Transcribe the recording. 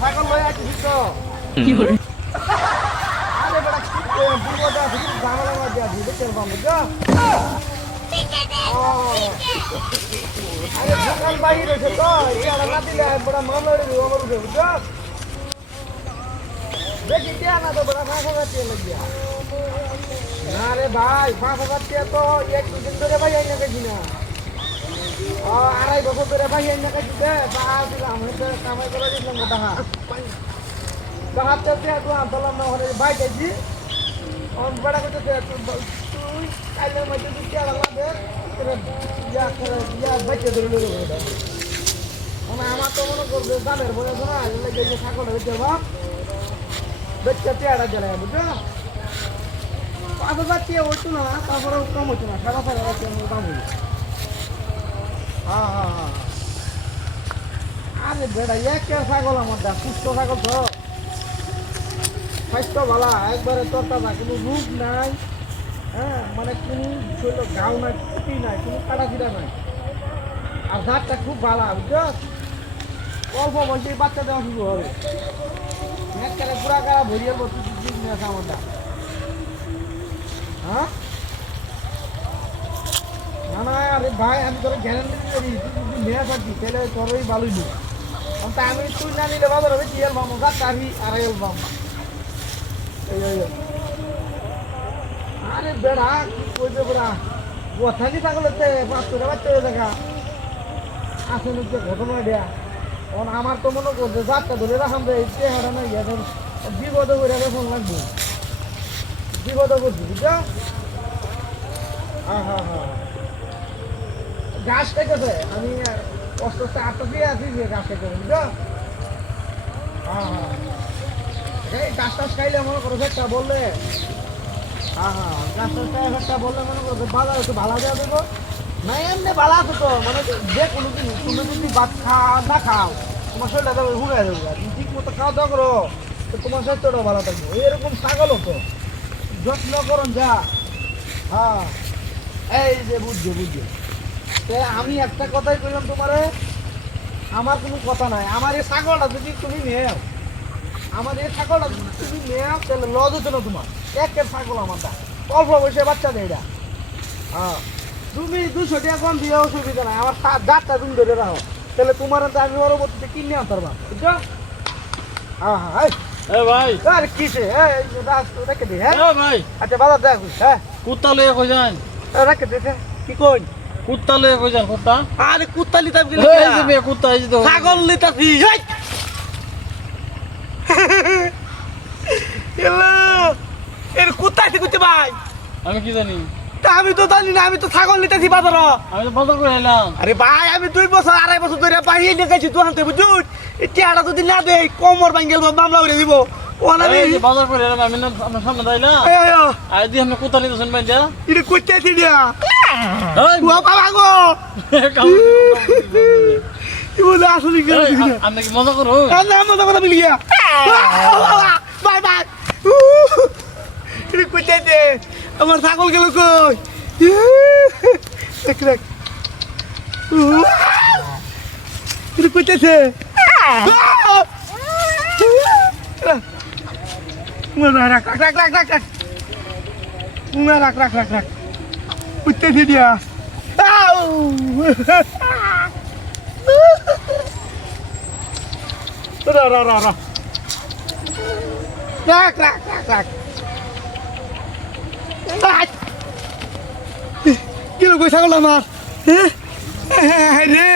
ছাগল লয়ে আছিস তো আরে বেটা বুড়োটা শুধু জানালা মাঝে আছি দেখতে পাবো যা আরে দোকান বাইরে আছে তো এটা না দিলে বড় মামলা হয়ে যাবে আমার উপরে বুঝছো দেখি কে না তো বড় 5000 টাকা লাগিয়া না রে ভাই 5000 টাকা তো এক দুদিন ধরে ভাই আইনা গেছি না আড়াই বছর ধরে ভাই আইনা গেছি দে বাহার দিলাম হইতে কামাই করে দিলাম টাকা বাহার তো দিয়া তো বললাম না ওরে ভাই গেছি অন বড় করতে তুই কাইলের মধ্যে তুই কে লাগবে ইয়া বাচ্চা ধরে লোক মানে আমার তো মনে করবে দামের বলে শোনা এগুলো যে ছাগল হইতে বাপ বাচ্চা পেয়ারা জ্বালায় বুঝছো 5000 টাকা হইতো না তারপরে কম হইতো না 5000 টাকা দাম হইতো হ্যাঁ আরে বেটা এক ছাগল আমার দা সুস্থ ছাগল তো স্বাস্থ্য ভালো একবারে তোরটা কোনো রোগ নাই হ্যাঁ মানে কোনো শরীর গাও নাই ক্ষতি নাই কোনো কাটাছিটা নাই আর দাঁতটা খুব ভালো বুঝছো অল্প বলছি বাচ্চা দেওয়া শুরু হবে একবারে পুরা কারা ভরিয়ে বসে নিয়ে আসা আমার দা হ্যাঁ না না আরে ভাই আমি তোর গ্যারান্টি করি তুই যদি নিয়ে থাকি তাহলে তোরই ভালোই নেই তা আমি তুই না নিলে বাজার হবে কি এলবাম গাড়ি আড়াই এলবাম আরে বেড়া কি করবে বেড়া কথানি থাকলে 500 টাকা চলে দেখা আসলে যে ঘটনা দেয়া আমার তো মনে করছে যাত্রা ধরে রাখাম রে চেহারা নাই এখন বিপদ করে ফোন লাগবে বিপদ করছি বুঝছো হ্যাঁ ঘাস খাইতেছে আমি কষ্ট আটটা দিয়ে আছি যে ঘাস খাইতে বুঝছো এই ঘাস টাস খাইলে মনে করো একটা বললে ঘাস টাস খাই একটা বললে মনে করো বাজার একটু ভালো দেওয়া দেবো না এমনি ভালো আছে তো মানে যে কোনো জিনিস তুমি যদি ভাত না খাও তোমার শরীরটা তবে ঘুরে যাবে তুমি ঠিক মতো খাওয়া দাওয়া করো তো তোমার স্বাস্থ্যটাও ভালো থাকবে এরকম ছাগলও তো যত্ন করুন যা হ্যাঁ এই যে বুঝছো আমি একটা কথাই বললাম তোমারে আমার কোনো কথা নাই আমার এই ছাগলটা যদি তুমি নেও আমার এই ছাগলটা যদি তুমি নেও তাহলে লজ হতো না তোমার একের ছাগল আমার দা অল্প বয়সে বাচ্চা দেয় এটা হ্যাঁ তুমি 200 টাকা কম দিয়ে অসুবিধা নাই আমার দাঁতটা তুমি ধরে রাখো তাহলে তোমার আমি পরবর্তীতে কিনে আনতে পারবা বুঝছো হ্যাঁ ভাই আরে কিসে রেখে দে হ্যাঁ ভাই আচ্ছা বাজার দেখ হ্যাঁ কুত্তা লয়ে কই যান রেখে দে কি কই কুত্তা লয়ে কই যান কুত্তা আরে কুত্তা লিতাম গেলে এই যে কুত্তা এই যে ছাগল লিতাছি এর কুত্তা আছে কুত্তে ভাই আমি কি জানি তা আমি তো জানি না আমি তো ছাগল লিতাছি বাজার আমি তো বাজার করে এলাম আরে ভাই আমি 2 বছর 2.5 বছর ধরে পাইয়ে দেখাইছি তুই আনতে বুঝুস টিয়াটা যদি না দেই কোমর ভাঙ্গেল মামলা করে দিব ওনা আমি বাজার করে এলাম আমি না আপনার সামনে দাইলাম আই দি আমি কুত্তা লিতেছেন ভাই যা এটা কুত্তে আছে দিয়া এই বাবা গো কি বলে আসলে কি আপনি কি মজা করো না মজা কথা বলি গিয়া বাই এটা কুত্তে দে আমার ছাগল গেল কই দেখ এটা কুত্তেছে রাখ কুত্তেছে দিয়া রাখ কি কই ছাগল আমার রে